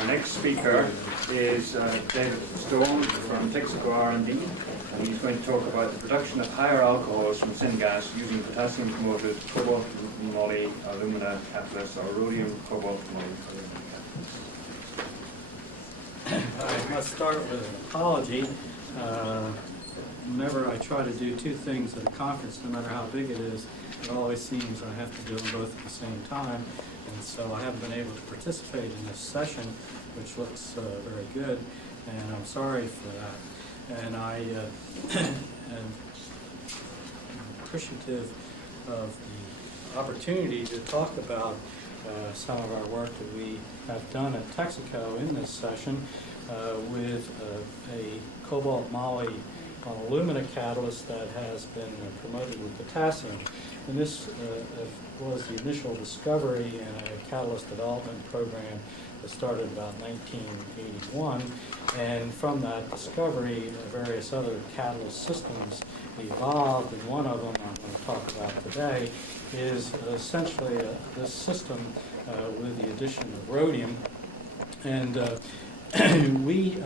Our next speaker is David Dorn from Texaco R&D, and he's going to talk about the production of higher alcohols from syngas using potassium-promoted cobalt moly alumina catalyst or rhodium cobalt moly alumina catalyst. All right, let's start with an apology. Whenever I try to do two things at a conference, no matter how big it is, it always seems I have to do them both at the same time. And so I haven't been able to participate in this session, which looks very good, and I'm sorry for that. And I am appreciative of the opportunity to talk about some of our work that we have done at Texaco in this session with a cobalt moly alumina catalyst that has been promoted with potassium. And this was the initial discovery in a catalyst development program that started about 1981. And from that discovery, various other catalyst systems evolved. And one of them I'm going to talk about today is essentially this system with the addition of rhodium. And we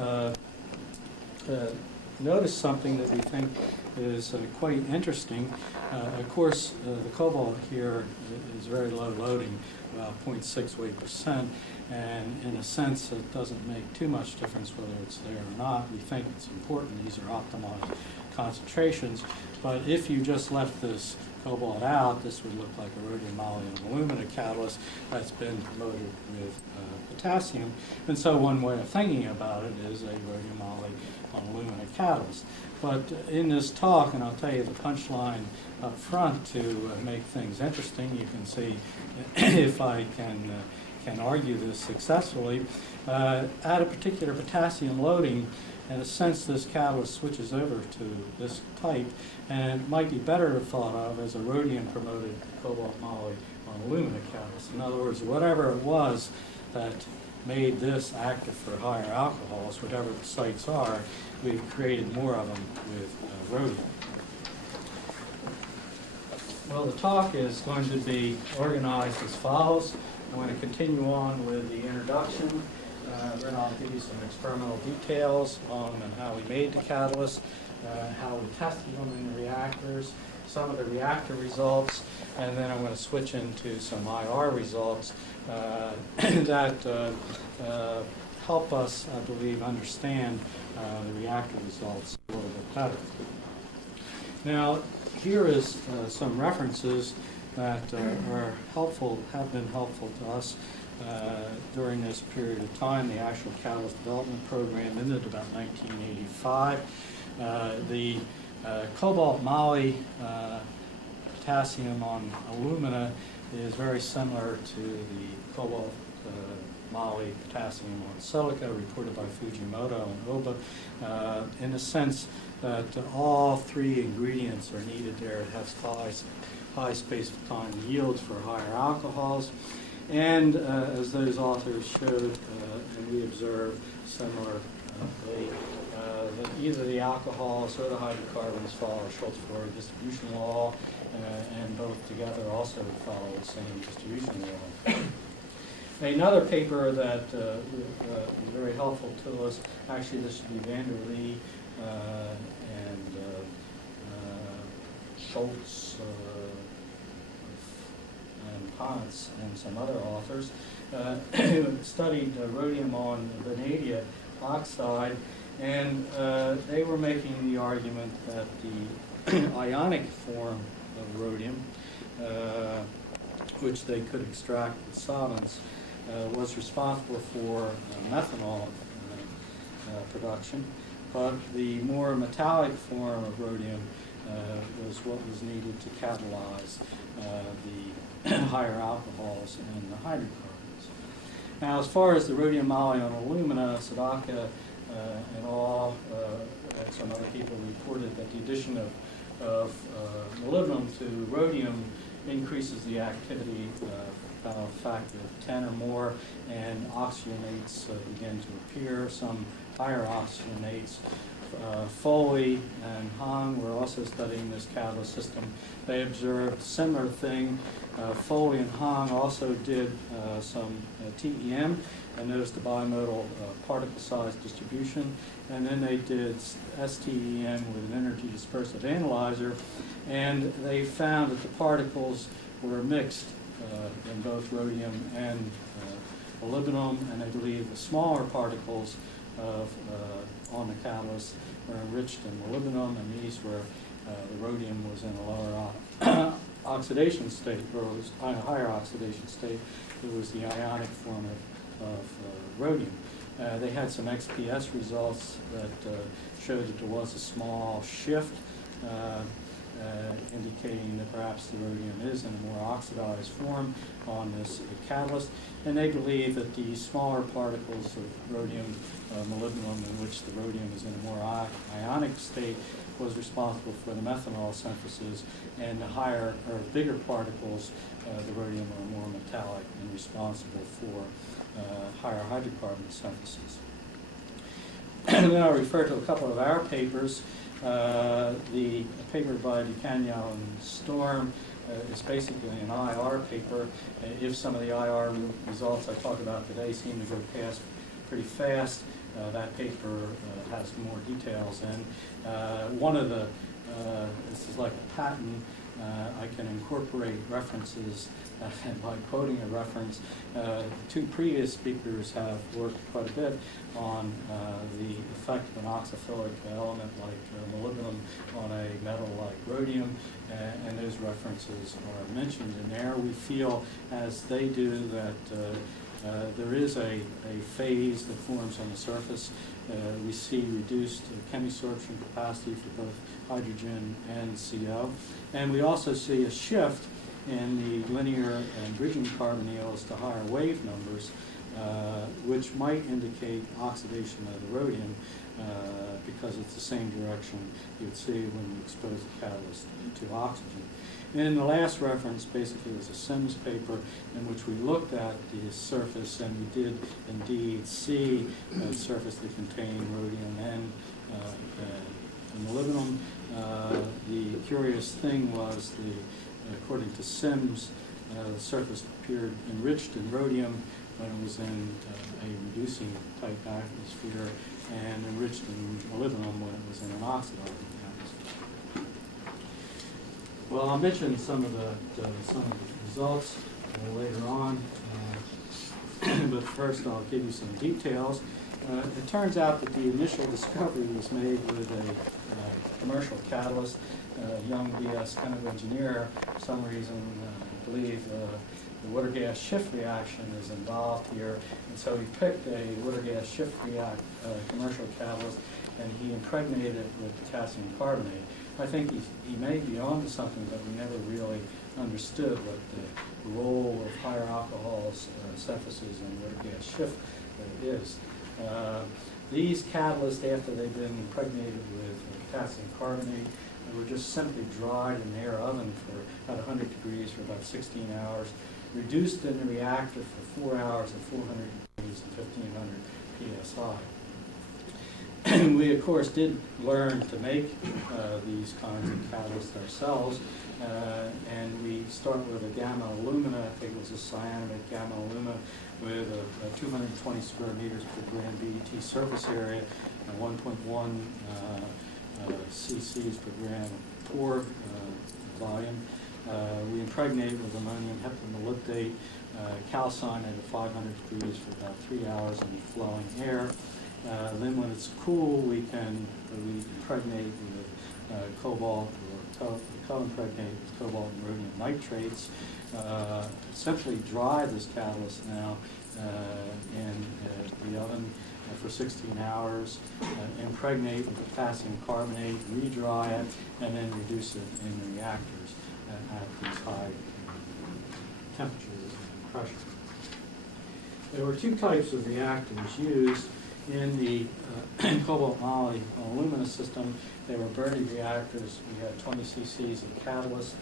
noticed something that we think is quite interesting. Of course, the cobalt here is very low loading, about 0.68%, and in a sense it doesn't make too much difference whether it's there or not. We think it's important. These are optimized concentrations, but if you just left this cobalt out, this would look like a rhodium moly and alumina catalyst that's been promoted with potassium. And so one way of thinking about it is a rhodium moly alumina catalyst. But in this talk, and I'll tell you the punchline up front to make things interesting, you can see if I can argue this successfully, at a particular potassium loading, in a sense this catalyst switches over to this type, and it might be better thought of as a rhodium promoted cobalt moly alumina catalyst. In other words, whatever it was that made this active for higher alcohols, whatever the sites are, we've created more of them with rhodium. Well, the talk is going to be organized as follows. I'm going to continue on with the introduction. Then I'll give you some experimental details on how we made the catalyst, how we tested them in the reactors, some of the reactor results, and then I'm going to switch into some IR results that help us, I believe, understand the reactor results a little bit better. Now, here is some references that are helpful, have been helpful to us during this period of time. The actual catalyst development program ended about 1985. The cobalt moly potassium on alumina is very similar to the cobalt moly potassium on silica reported by Fujimoto and Oba in the sense that all three ingredients are needed there. It has high space of time yields for higher alcohols, and as those authors showed and we observed similarly, that either the alcohol, soda hydrocarbons follow Schultz-Floyd distribution law, and both together also follow the same distribution law. Another paper that was very helpful to us, actually this should be Vanderlee and Schultz and Potts and some other authors, studied rhodium on vanadium oxide, and they were making the argument that the ionic form of rhodium, which they could extract with solvents, was responsible for methanol production, but the more metallic form of rhodium was what was needed to catalyze the higher alcohols and the hydrocarbons. Now, as far as the rhodium moly on alumina, Sadaka and all, and some other people reported that the addition of molybdenum to rhodium increases the activity about a factor of 10 or more, and oxygenates begin to appear, some higher oxygenates. Foley and Hahn were also studying this catalyst system. They observed a similar thing Foley and Hong also did some TEM, and noticed the bimodal particle size distribution, and then they did STEM with an energy dispersive analyzer, and they found that the particles were mixed in both rhodium and molybdenum, and they believe the smaller particles on the catalyst were enriched in molybdenum, and these were the rhodium was in a lower oxidation state, or it was in a higher oxidation state. It was the ionic form of rhodium. They had some XPS results that showed that there was a small shift, indicating that perhaps the rhodium is in a more oxidized form on this catalyst. And they believe that the smaller particles of rhodium, molybdenum, in which the rhodium is in a more ionic state, was responsible for the methanol synthesis, and the higher or bigger particles, the rhodium, are more metallic and responsible for higher hydrocarbon synthesis. And then I'll refer to a couple of our papers. The paper by DeCanio and Storm is basically an IR paper. If some of the IR results I talk about today seem to go past pretty fast, that paper has more details. And one of the, this is like a patent, I can incorporate references by quoting a reference. Two previous speakers have worked quite a bit on the effect of an oxophilic element like molybdenum on a metal like rhodium, and those references are mentioned in there. We feel, as they do, that there is a phase that forms on the surface. We see reduced chemisorption capacity for both hydrogen and CO. And we also see a shift in the linear and bridging carbonyls to higher wave numbers, which might indicate oxidation of the rhodium, because it's the same direction you'd see when you expose the catalyst to oxygen. And the last reference basically was a Sims paper in which we looked at the surface, and we did indeed see a surface that contained rhodium and molybdenum. The curious thing was, according to Sims, the surface appeared enriched in rhodium when it was in a reducing type atmosphere, and enriched in molybdenum when it was in an oxidizing atmosphere. Well, I'll mention some of the results later on, but first I'll give you some details. It turns out that the initial discovery was made with a commercial catalyst. A young BS chemical engineer, for some reason, believed the water gas shift reaction is involved here, and so he picked a water gas shift commercial catalyst, and he impregnated it with potassium carbonate. I think he may be onto something, but we never really understood what the role of higher alcohols synthesis in water gas shift is. These catalysts, after they've been impregnated with potassium carbonate, were just simply dried in the air oven for about 100 degrees for about 16 hours, reduced in the reactor for 4 hours at 400 degrees and 1500 psi. We, of course, did learn to make these kinds of catalysts ourselves, and we start with a gamma alumina. I think it was a cyanamide gamma alumina with a 220 square meters per gram BET surface area and 1.1 cc's per gram pore volume. We impregnated with ammonium heptamolybdate, calcined at 500 degrees for about 3 hours in flowing air. Then when it's cool, we impregnate with cobalt, or co-impregnate with cobalt and rhodium nitrates. Essentially dry this catalyst now in the oven for 16 hours, impregnate with potassium carbonate, re-dry it, and then reduce it in the reactors at these high temperatures and pressure. There were two types of reactors used in the cobalt moly alumina system. They were Bernie reactors. We had 20 cc's of catalyst.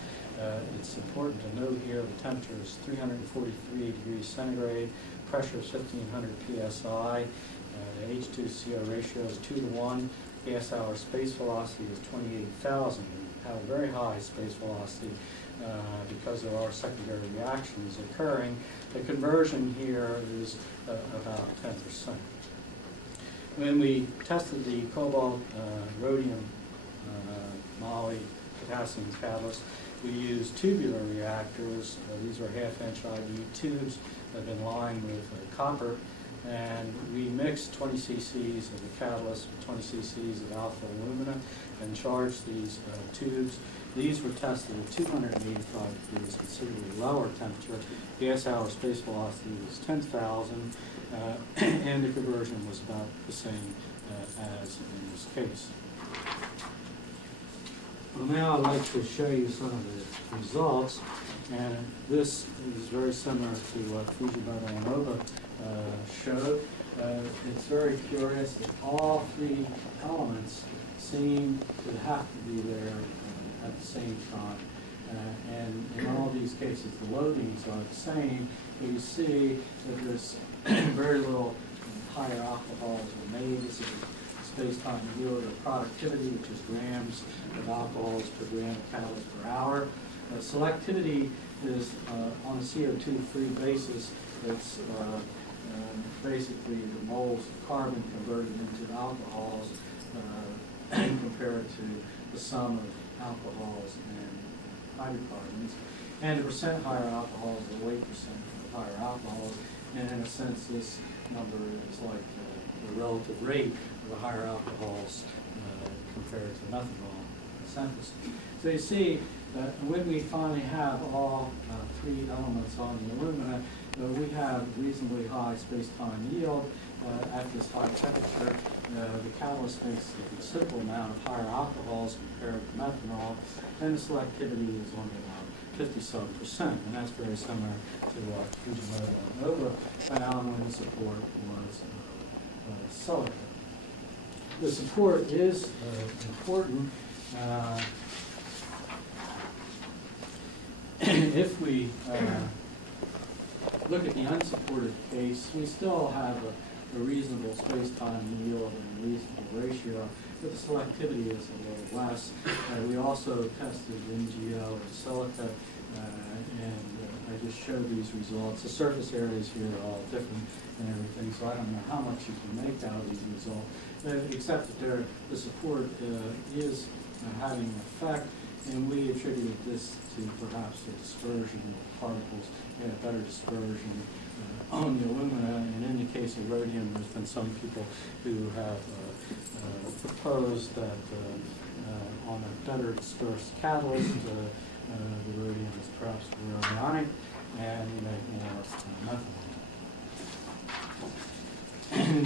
It's important to note here the temperature is 343 degrees centigrade, pressure is 1500 psi, the H2CO ratio is 2:1, gas hour space velocity is 28,000. We have a very high space velocity because there are secondary reactions occurring. The conversion here is about 10%. When we tested the cobalt, rhodium, moly, potassium catalyst, we used tubular reactors. These were half-inch IV tubes that have been lined with copper, and we mixed 20 cc's of the catalyst with 20 cc's of alpha alumina and charged these tubes. These were tested at 285 degrees, considerably lower temperature. Gas hour space velocity was 10,000, and the conversion was about the same as in this case. Well, now I'd like to show you some of the results, and this is very similar to what Fujimoto and Oba showed. It's very curious that all three elements seem to have to be there at the same time. And in all these cases, the loadings are the same, but you see that there's very little higher alcohols are made. This is space-time yield of productivity, which is grams of alcohols per gram of catalyst per hour. Selectivity is on a CO2-free basis. It's basically the moles of carbon converted into alcohols compared to the sum of alcohols and hydrocarbons. And the percent higher alcohols, the weight percent of higher alcohols, and in a sense this number is like the relative rate of the higher alcohols compared to methanol synthesis. So you see that when we finally have all three elements on the alumina, we have reasonably high space-time yield at this high temperature. The catalyst makes a considerable amount of higher alcohols compared to methanol, and the selectivity is only about 57%, and that's very similar to what Fujimoto and Oba found when the support was silica. The support is important. If we look at the unsupported case, we still have a reasonable space-time yield and a reasonable ratio, but the selectivity is a little less. We also tested NGO and silica, and I just showed these results. The surface areas here are all different and everything, so I don't know how much you can make out of these results, except that the support is having an effect, and we attributed this to perhaps the dispersion of particles, and a better dispersion on the alumina. And in the case of rhodium, there's been some people who have proposed that on a better dispersed catalyst, the rhodium is perhaps more ionic, and you make more methanol.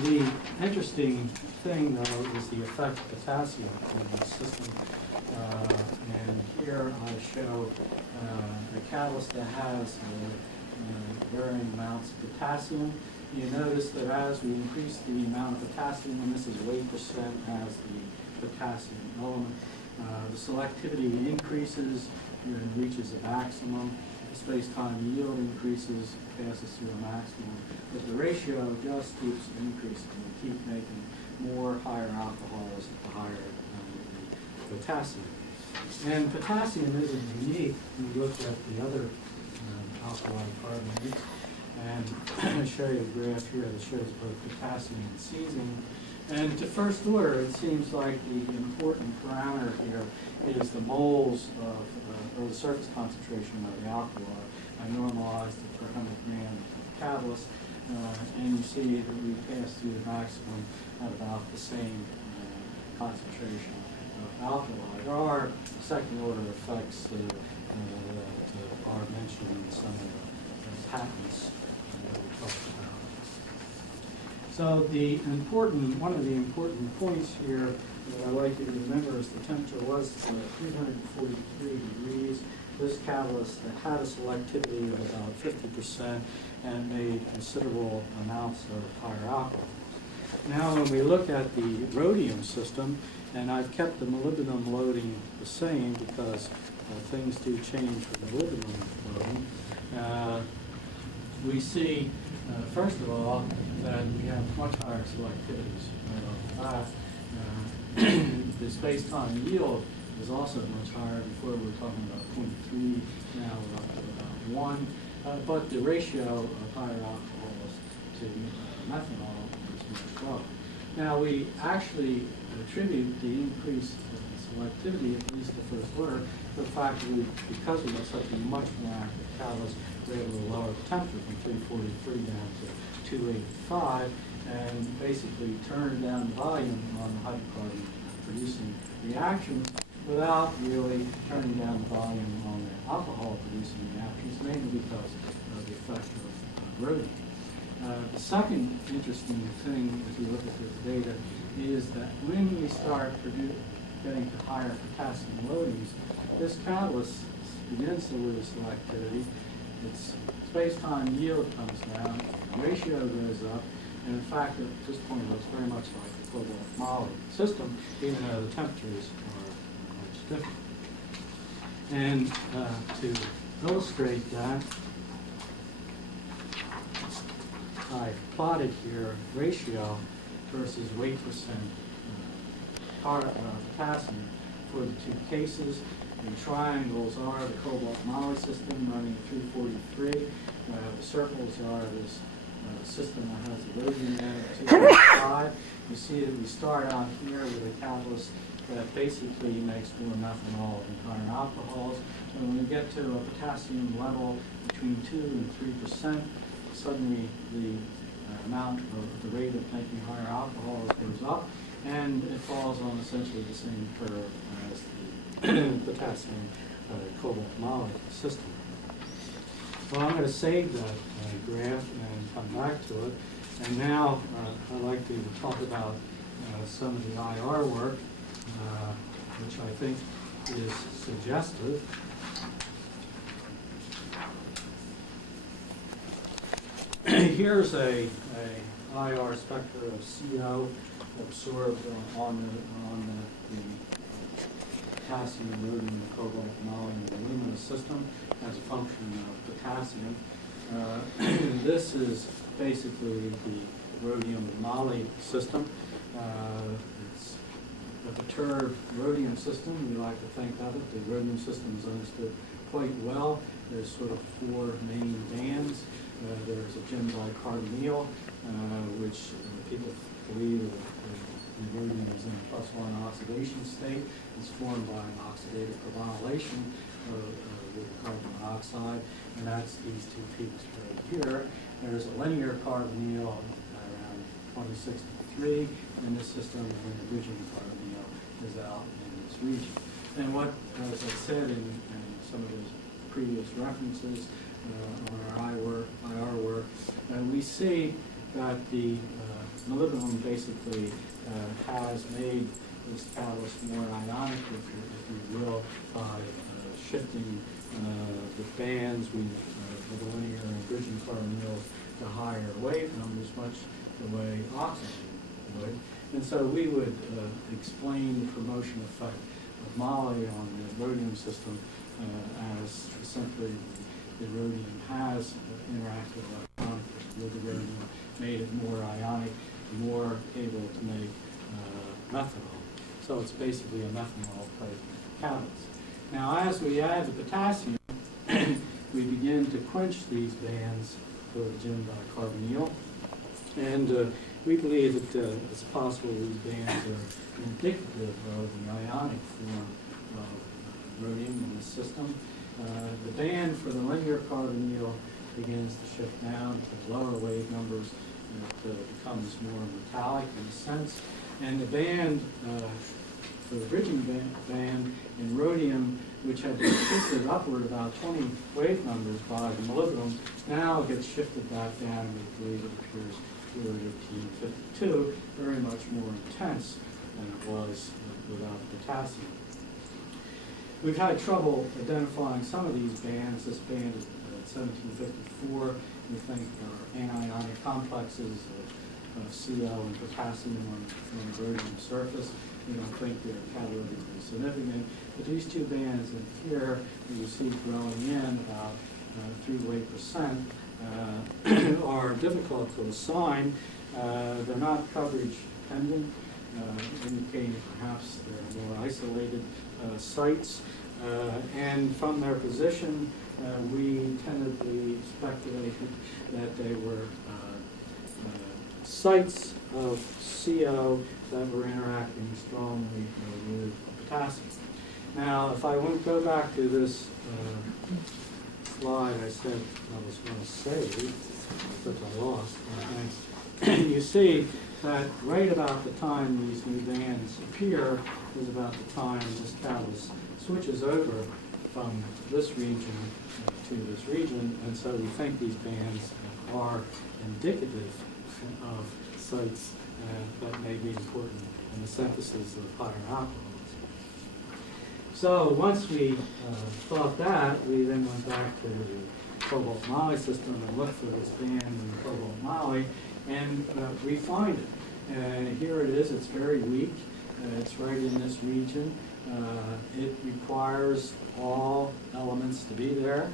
The interesting thing, though, is the effect of potassium in the system. And here I show a catalyst that has varying amounts of potassium. You notice that as we increase the amount of potassium, and this is weight percent as the potassium element, the selectivity increases and reaches a maximum. The space-time yield increases, passes through a maximum, but the ratio just keeps increasing. We keep making more higher alcohols at the higher the potassium. And potassium isn't unique when you look at the other alkali carbonates. And I'm going to show you a graph here that shows both potassium and cesium. And to first order, it seems like the important parameter here is the moles of, or the surface concentration of the alkali. I normalized it per 100 grams of catalyst, and you see that we pass through the maximum at about the same concentration of alkali. There are second order effects that are mentioned in some of the patents that we talked about. So one of the important points here that I'd like you to remember is the temperature was 343 degrees. This catalyst had a selectivity of about 50% and made considerable amounts of higher alcohol. Now when we look at the rhodium system, and I've kept the molybdenum loading the same because things do change for the molybdenum loading, we see, first of all, that we have much higher selectivities right off the bat. The space-time yield is also much higher. Before we were talking about 0.3, now we're up to about 1. But the ratio of higher alcohols to methanol is much lower. Now we actually attribute the increased selectivity, at least the first order, to the fact that because we have such a much more active catalyst, we're able to lower the temperature from 343 down to 285, and basically turn down the volume on the hydrocarbon producing reactions without really turning down the volume on the alcohol producing reactions, mainly because of the effect of rhodium. The second interesting thing, as we look at this data, is that when we start getting to higher potassium loadings, this catalyst begins to lose selectivity. Its space-time yield comes down, the ratio goes up, and in fact, at this point, it looks very much like the cobalt moly system, even though the temperatures are much different. And to illustrate that, I plotted here ratio versus weight percent potassium for the two cases. The triangles are the cobalt moly system running at 343. The circles are this system that has the rhodium in it at 285. You see that we start out here with a catalyst that basically makes more methanol than higher alcohols. And when we get to a potassium level between 2 and 3%, suddenly the amount of the rate of making higher alcohols goes up, and it falls on essentially the same curve as the potassium cobalt moly system. Well, I'm going to save that graph and come back to it. And now I'd like to talk about some of the IR work, which I think is suggestive. Here's a IR spectra of CO absorbed on the potassium, rhodium, cobalt, moly, and alumina system as a function of potassium. This is basically the rhodium moly system. It's a perturbed rhodium system. We like to think of it. The rhodium system is understood quite well. There's sort of four main bands. There's a gem bicarbonyl, which people believe the rhodium is in a +1 oxidation state. It's formed by an oxidative carbonylation with carbon monoxide, and that's these two peaks right here. There's a linear carbonyl around 2063 in this system, and the bridging carbonyl is out in this region. And what, as I said in some of those previous references on our IR work, we see that the molybdenum basically has made this catalyst more ionic, if you will, by shifting the bands of the linear and bridging carbonyls to higher wave numbers, much the way oxygen would. And so we would explain the promotion effect of moly on the rhodium system as simply the rhodium has interacted electronically with the rhodium, made it more ionic, more able to make methanol. So it's basically a methanol type catalyst. Now, as we add the potassium, we begin to quench these bands for the gem bicarbonyl, and we believe that it's possible these bands are indicative of the ionic form of rhodium in this system. The band for the linear carbonyl begins to shift down to lower wave numbers, and it becomes more metallic in a sense. And the band for the bridging band in rhodium, which had been shifted upward about 20 wave numbers by the molybdenum, now gets shifted back down, and we believe it appears here at 1852, very much more intense than it was without potassium. We've had trouble identifying some of these bands. This band is at 1754. We think are anionic complexes of CO and potassium on the rhodium surface. We don't think they're catalytically significant. But these two bands in here, you see growing in about 3% are difficult to assign. They're not coverage dependent, indicating perhaps they're more isolated sites. And from their position, we tentatively speculated that they were sites of CO that were interacting strongly with potassium. Now, if I won't go back to this slide I said I was going to save, but I lost. You see that right about the time these new bands appear is about the time this catalyst switches over from this region to this region, and so we think these bands are indicative of sites that may be important in the synthesis of higher alcohols. So once we thought that, we then went back to the cobalt moly system and looked for this band in cobalt moly, and we find it. Here it is. It's very weak. It's right in this region. It requires all elements to be there.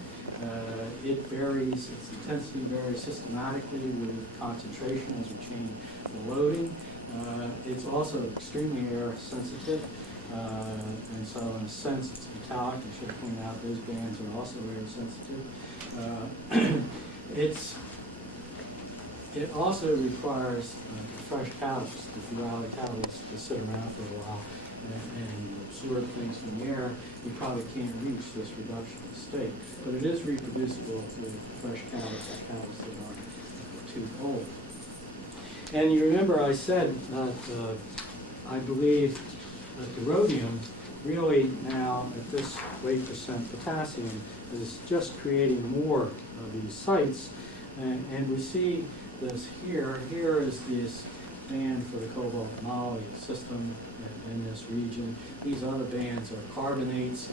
It varies, its intensity varies systematically with concentration as we change the loading. It's also extremely air sensitive, and so in a sense it's metallic. I should point out those bands are also air sensitive. It also requires fresh catalyst, the duality catalyst, to sit around for a while and absorb things from the air. You probably can't reach this reduction state, but it is reproducible with fresh catalysts that aren't too old. And you remember I said that I believe that the rhodium really now at this weight percent potassium is just creating more of these sites, and we see this here. Here is this band for the cobalt moly system in this region. These other bands are carbonates.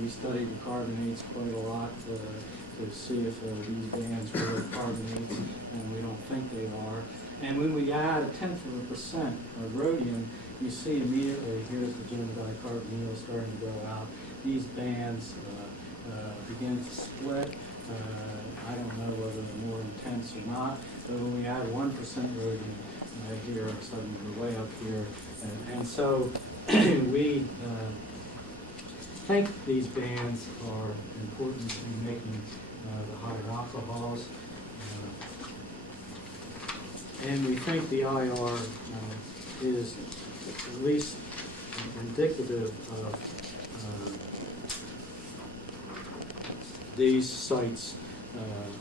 We studied the carbonates quite a lot to see if these bands were carbonates, and we don't think they are. And when we add 0.1% of rhodium, you see immediately, here's the gem dicarbonyl starting to go out. These bands begin to split. I don't know whether they're more intense or not, but when we add 1% rhodium here, suddenly we're way up here. And so we think these bands are important in making the higher alcohols. And we think the IR is at least indicative of these sites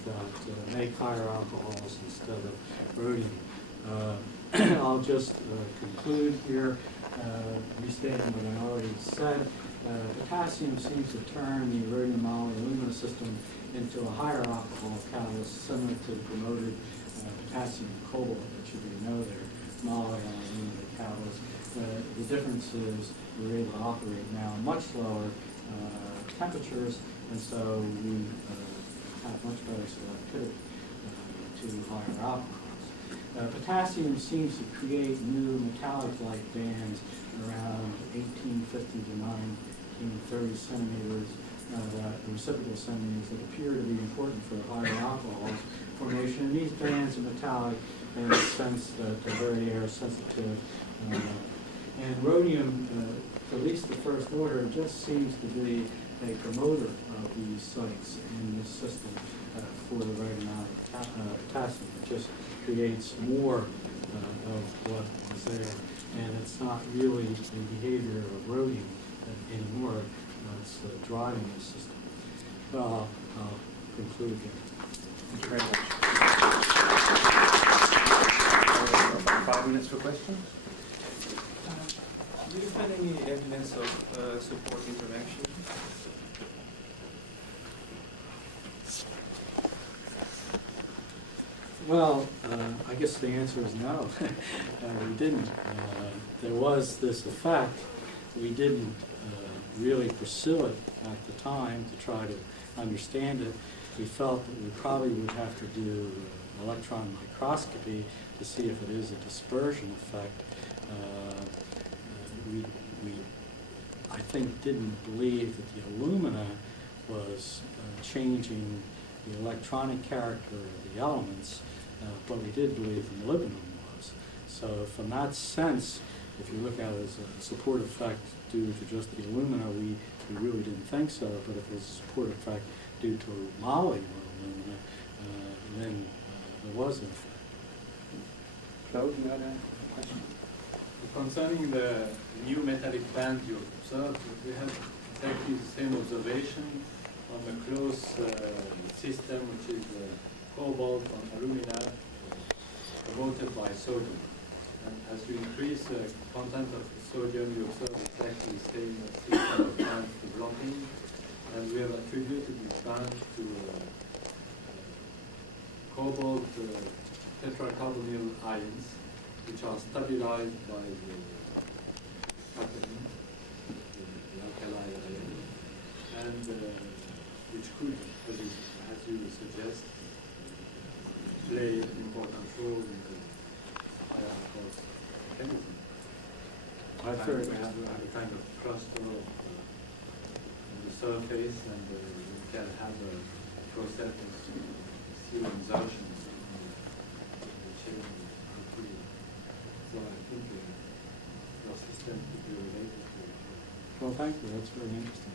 that make higher alcohols instead of rhodium. I'll just conclude here, restating what I already said. Potassium seems to turn the rhodium moly alumina system into a higher alcohol catalyst similar to the promoted potassium cobalt that you do know there, moly and alumina catalyst. The difference is we're able to operate now much lower temperatures, and so we have much better selectivity to higher alcohols. Potassium seems to create new metallic-like bands around 1850 to 1930 centimeters, the reciprocal centimeters that appear to be important for higher alcohol formation. And these bands are metallic in the sense that they're very air sensitive. And rhodium, at least the first order, just seems to be a promoter of these sites in this system for the rhodiomatic potassium. It just creates more of what is there. And it's not really the behavior of rhodium anymore. It's driving the system. I'll conclude here. Thank you very much. About 5 minutes for questions. Do you find any evidence of support interaction? Well, I guess the answer is no. We didn't. There was this effect. We didn't really pursue it at the time to try to understand it. We felt that we probably would have to do electron microscopy to see if it is a dispersion effect. We I think, didn't believe that the alumina was changing the electronic character of the elements, but we did believe the molybdenum was. So from that sense, if you look at it as a support effect due to just the alumina, we really didn't think so, but if there's a support effect due to moly or alumina, then there was an effect. Claude, you had a question? Concerning the new metallic band you observed, we have exactly the same observation on the closed system, which is cobalt on alumina promoted by sodium. And as you increase the content of the sodium, you observe exactly the same system of bands developing. And we have attributed this band to cobalt tetracarbonyl ions, which are stabilized by the catalin, the alkali ion, and which could, as you suggest, play an important role in the higher alcohol mechanism. I think we have a kind of cluster on the surface, and we can have a process of steel insertion in the chain. So I think your system could be related to it. Well, thank you. That's very interesting.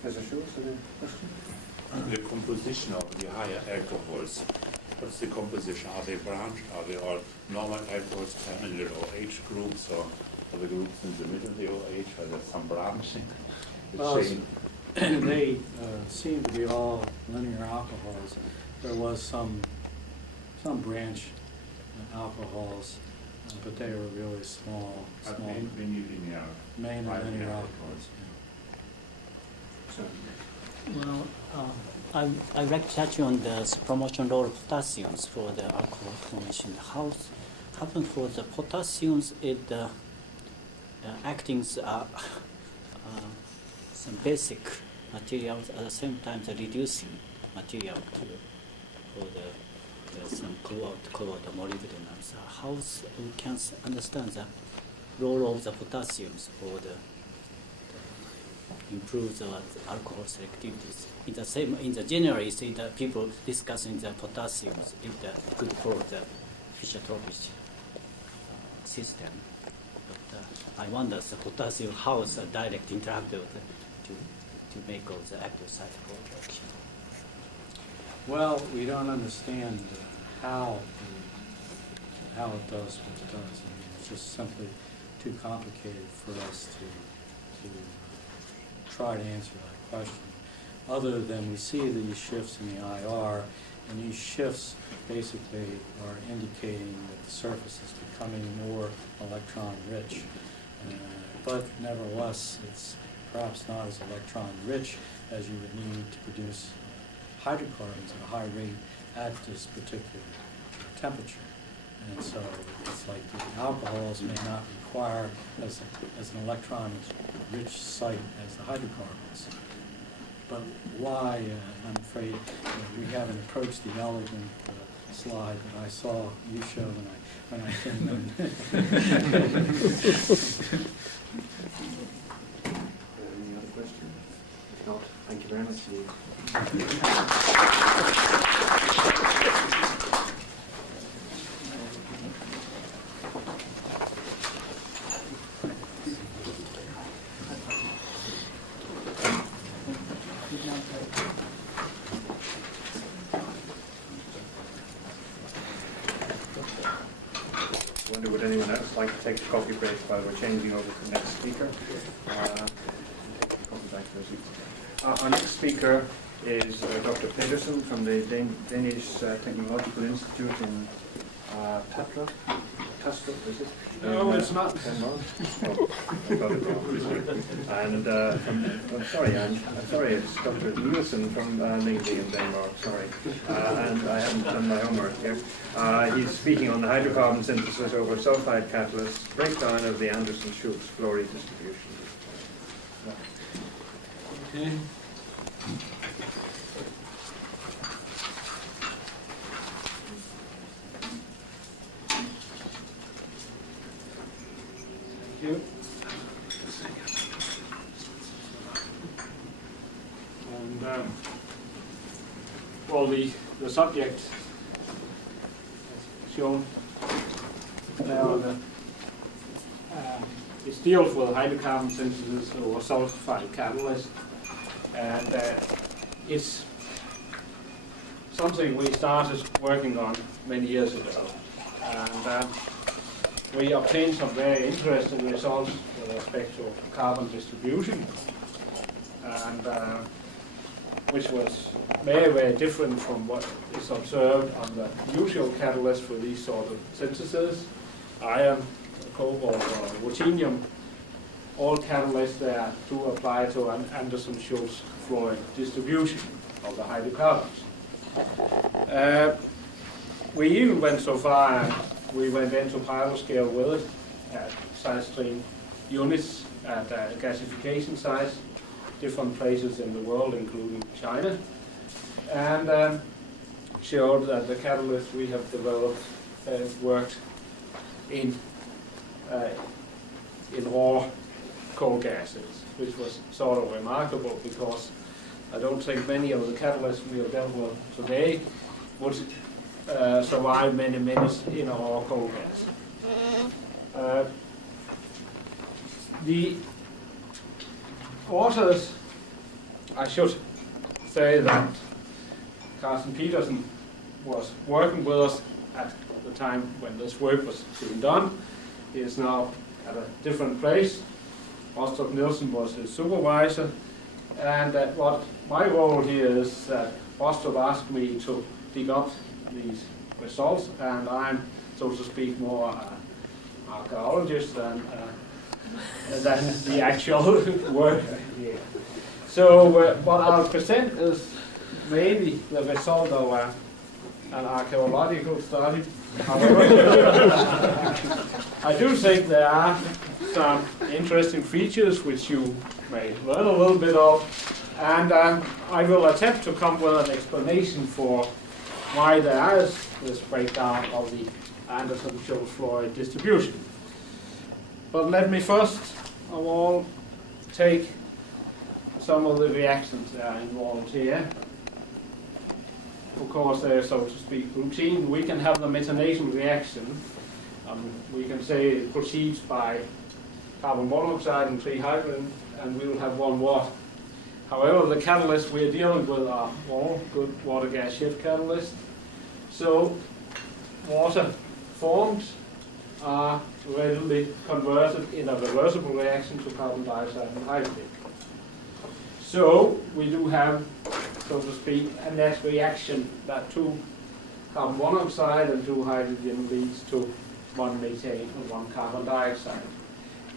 Professor Schultz, any question? The composition of the higher alcohols. What's the composition? Are they branched? Are they all normal alcohols, terminal OH groups, or are the groups in the middle of the OH? Are there some branching? Well, they seem to be all linear alcohols. There was some branch alcohols, but they were really small. Mainly linear. Mainly Right, linear yeah. alcohols. So, Well, I'd like to touch on the promotion role of potassiums for the alcohol formation. How happen for the potassiums? The actings are some basic materials at the same time the reducing material for some cobalt or molybdenum. So how we can understand the role of the potassiums for the improve the alcohol selectivities. In the general, you see the people discussing the potassiums is good for the Fischer-Tropsch system. But I wonder the potassium how the direct interact with to make all the active site production. Well, we don't understand how it does what it does. I mean, it's just simply too complicated for us to try to answer that question. Other than we see these shifts in the IR, and these shifts basically are indicating that the surface is becoming more electron rich. But nevertheless, it's perhaps not as electron rich as you would need to produce hydrocarbons at a high rate at this particular temperature. And so it's like the alcohols may not require as an electron-rich site as the hydrocarbons. But why, I'm afraid, we haven't approached the elegant slide that I saw you show when I came in. any other questions? If not, thank you very much. Wonder would anyone else like to take a coffee break while we're changing over to the next speaker? Our next speaker is Dr. Pedersen from the Danish Technological Institute in Tatra. Tustrup, is it? No, it's not. Denmark. Oh, I got it wrong. And I'm sorry, it's Dr. Nielsen from Ningby in Denmark, sorry. And I haven't done my homework here. He's speaking on the hydrocarbon synthesis over sulfide catalysts, breakdown of the Anderson-Schultz fluoride distribution. Okay. Thank you. And well, the subject shown there on the it deals with hydrocarbon synthesis or sulfide catalyst, and it's something we started working on many years ago. And we obtained some very interesting results with respect to carbon distribution, and which was very, very different from what is observed on the usual catalyst for these sort of syntheses. Iron, cobalt, or ruthenium, all catalysts there do apply to an Anderson-Schultz fluoride distribution of the hydrocarbons. We even went so far, and we went into pilot scale with it at side stream units at gasification sites, different places in the world, including China, and showed that the catalyst we have developed worked in raw coal gases, which was sort of remarkable because I don't think many of the catalysts we have dealt with today would survive many minutes in a raw coal gas. The authors, I should say that Carsten Petersen was working with us at the time when this work was being done. He is now at a different place. Rostock Nielsen was his supervisor, and what my role here is that Rostock asked me to dig up these results, and I'm, so to speak, more archaeologist than the actual work here. So what I'll present is maybe the result of an archaeological study. However, I do think there are some interesting features which you may learn a little bit of, and I will attempt to come with an explanation for why there is this breakdown of the Anderson-Schultz fluoride distribution. But let me first of all take some of the reactions that are involved here. Of course, they're, so to speak, routine. We can have the methanation reaction. We can say it proceeds by carbon monoxide and 3 hydrogen, and we will have 1 water. However, the catalysts we're dealing with are all good water gas shift catalysts. So water formed are readily converted in a reversible reaction to carbon dioxide and hydrogen. So we do have, so to speak, a net reaction that 2 carbon monoxide and 2 hydrogen leads to 1 methane and 1 carbon dioxide.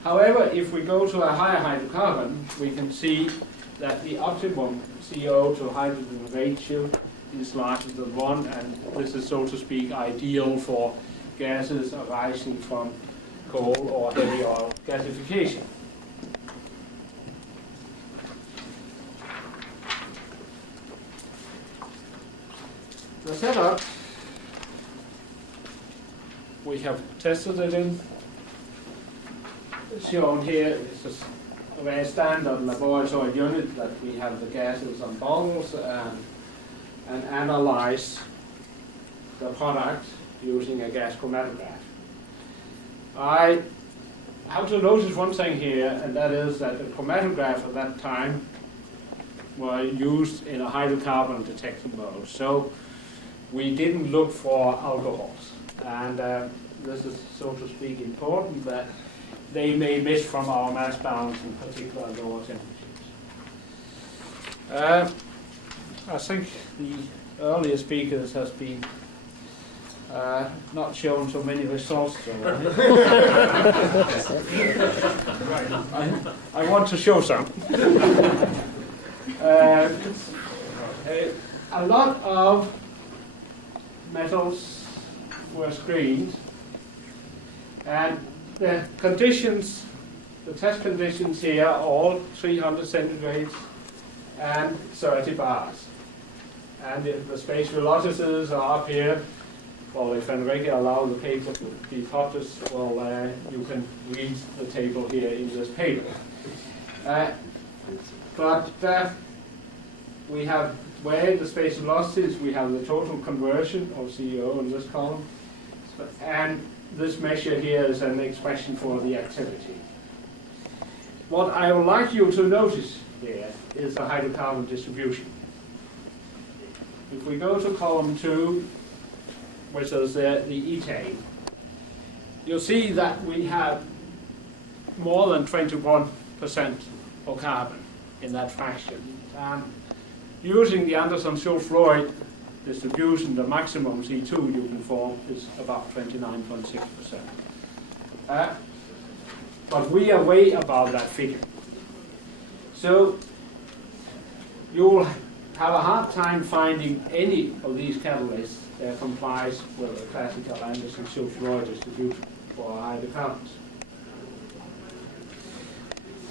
However, if we go to a higher hydrocarbon, we can see that the optimum CO to hydrogen ratio is larger than 1, and this is, so to speak, ideal for gases arising from coal or heavy oil gasification. The setup we have tested it in, shown here is a very standard laboratory unit that we have the gases on bottles and analyze the product using a gas chromatograph. I have to notice one thing here, and that is that the chromatograph at that time were used in a hydrocarbon detection mode. So we didn't look for alcohols. And this is, so to speak, important that they may miss from our mass balance, in particular lower temperatures. I think the earlier speakers has been not shown so many results. So I want to show some. A lot of metals were screened, and the conditions, the test conditions here are all 300 centigrades and 30 bars. And the space velocities are up here. Well, if Enrique allows the paper to be published, well, you can read the table here in this paper. But we have weighed the space velocities, we have the total conversion of CO in this column, and this measure here is an expression for the activity. What I would like you to notice here is the hydrocarbon distribution. If we go to column 2, which is the ethane, you'll see that we have more than 21% of carbon in that fraction. And using the Anderson-Schulz-Floyd distribution, the maximum C2 you can form is about 29.6%. But we are way above that figure. So you'll have a hard time finding any of these catalysts that complies with the classical Anderson-Schulz-Floyd distribution for hydrocarbons.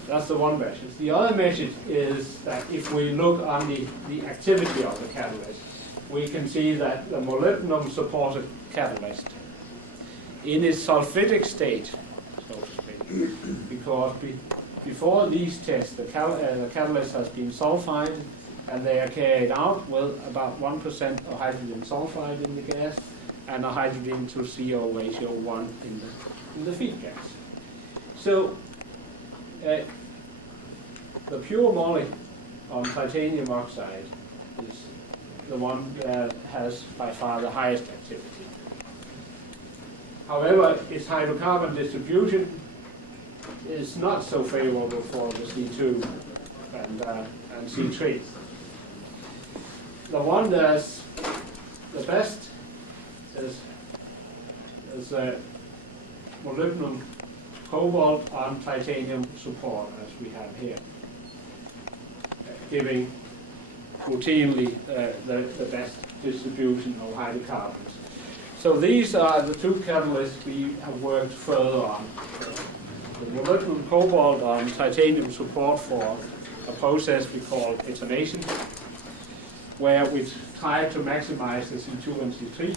That's the one message. The other message is that if we look on the activity of the catalyst, we can see that the molybdenum-supported catalyst, in its sulfidic state, so to speak, because before these tests, the catalyst has been sulfide, and they are carried out with about 1% of hydrogen sulfide in the gas, and a hydrogen to CO ratio 1 in the feed gas. So the pure moly on titanium oxide is the one that has by far the highest activity. However, its hydrocarbon distribution is not so favorable for the C2 and C3. The one that's the best is molybdenum cobalt on titanium support, as we have here, giving routinely the best distribution of hydrocarbons. So these are the two catalysts we have worked further on. The molybdenum cobalt on titanium support for a process we call etonation, where we've tried to maximize the C2 and C3